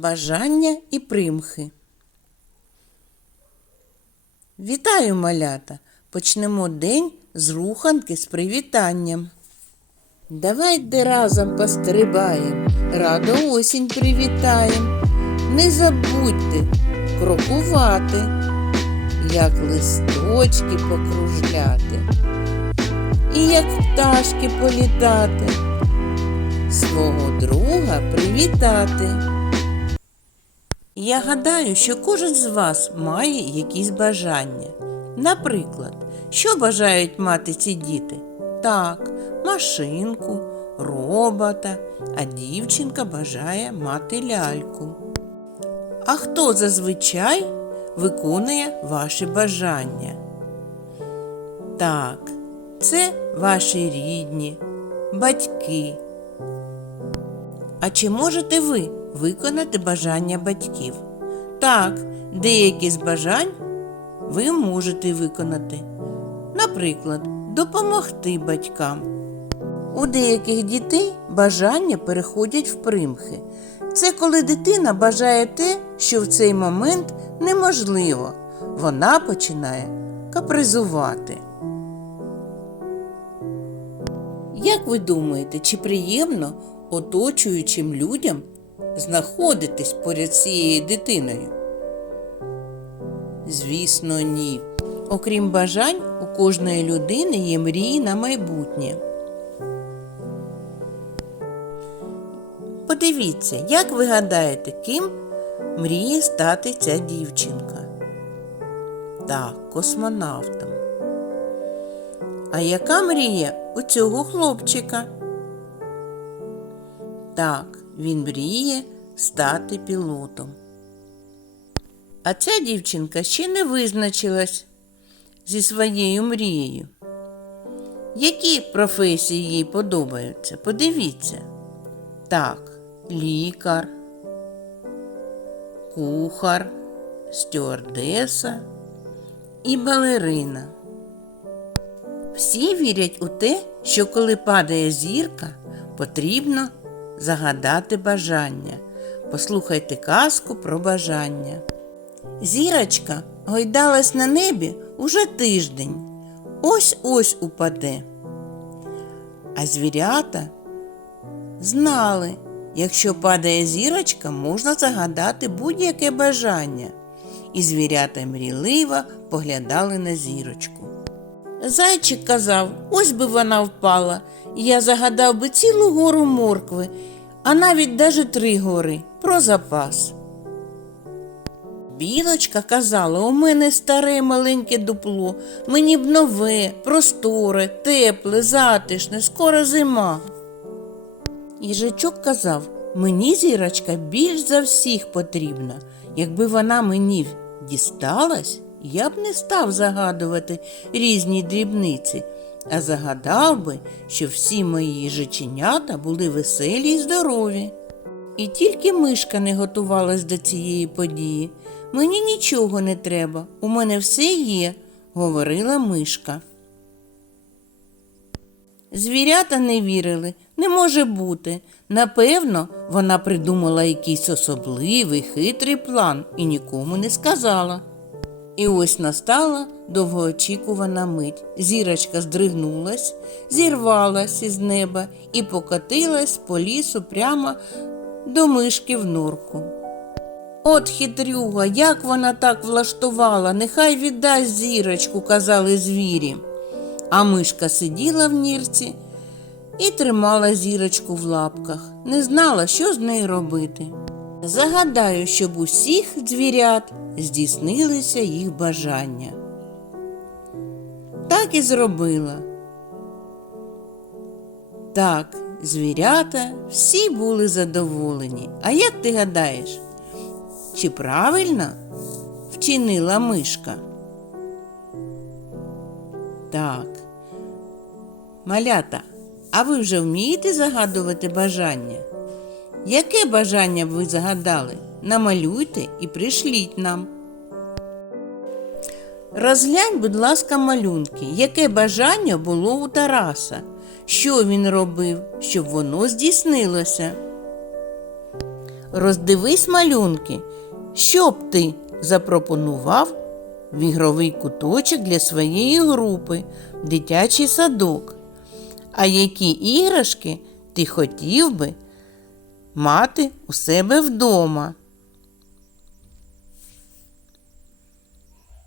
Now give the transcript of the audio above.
Бажання і примхи. Вітаю, малята! Почнемо день з руханки з привітанням. Давайте разом пострибаєм, радо осінь привітаєм. Не забудьте крокувати, як листочки покружляти, і як пташки політати, свого друга привітати. Я гадаю, що кожен з вас має якісь бажання. Наприклад, що бажають мати ці діти? Так, машинку, робота, а дівчинка бажає мати ляльку. А хто зазвичай виконує ваші бажання? Так, це ваші рідні, батьки. А чи можете ви виконати бажання батьків? Так, деякі з бажань ви можете виконати. Наприклад, допомогти батькам. У деяких дітей бажання переходять в примхи. Це коли дитина бажає те, що в цей момент неможливо. Вона починає капризувати. Як ви думаєте, чи приємно оточуючим людям знаходитись поряд цією дитиною? Звісно, ні. Окрім бажань, у кожної людини є мрії на майбутнє. Подивіться, як ви гадаєте, ким мріє стати ця дівчинка? Так, космонавтом. А яка мрія у цього хлопчика? Так, він мріє стати пілотом. А ця дівчинка ще не визначилась зі своєю мрією. Які професії їй подобаються? Подивіться. Так, лікар, кухар, стюардеса і балерина. Всі вірять у те, що коли падає зірка, потрібно загадати бажання. Послухайте казку про бажання. Зірочка гойдалась на небі уже тиждень. Ось ось упаде. А звірята знали, якщо падає зірочка, можна загадати будь-яке бажання. І звірята мрійливо поглядали на зірочку. Зайчик казав, ось би вона впала, і я загадав би цілу гору моркви, а навіть даже три гори про запас. Білочка казала, у мене старе маленьке дупло, мені б нове, просторе, тепле, затишне, скоро зима. Їжачок казав, мені зірочка більш за всіх потрібна. Якби вона мені дісталась, я б не став загадувати різні дрібниці, а загадав би, що всі мої їжаченята були веселі й здорові. І тільки мишка не готувалась до цієї події. Мені нічого не треба, у мене все є, говорила мишка. Звірята не вірили, не може бути. Напевно, вона придумала якийсь особливий хитрий план і нікому не сказала. І ось настала довгоочікувана мить. Зірочка здригнулась, зірвалась із неба і покотилась по лісу прямо до мишки в норку. От хитрюга, як вона так влаштувала, нехай віддасть зірочку, казали звірі. А мишка сиділа в нірці і тримала зірочку в лапках, не знала, що з нею робити. Загадаю, щоб усіх звірят здійснилися їх бажання. Так і зробила. Так, звірята всі були задоволені. А як ти гадаєш, чи правильно вчинила мишка? Так. Малята, а ви вже вмієте загадувати бажання? Яке бажання б ви загадали? Намалюйте і пришліть нам. Розглянь, будь ласка, малюнки, яке бажання було у Тараса? Що він робив, щоб воно здійснилося? роздивись малюнки, що б ти запропонував в ігровий куточок для своєї групи, дитячий садок. А які іграшки ти хотів би мати у себе вдома?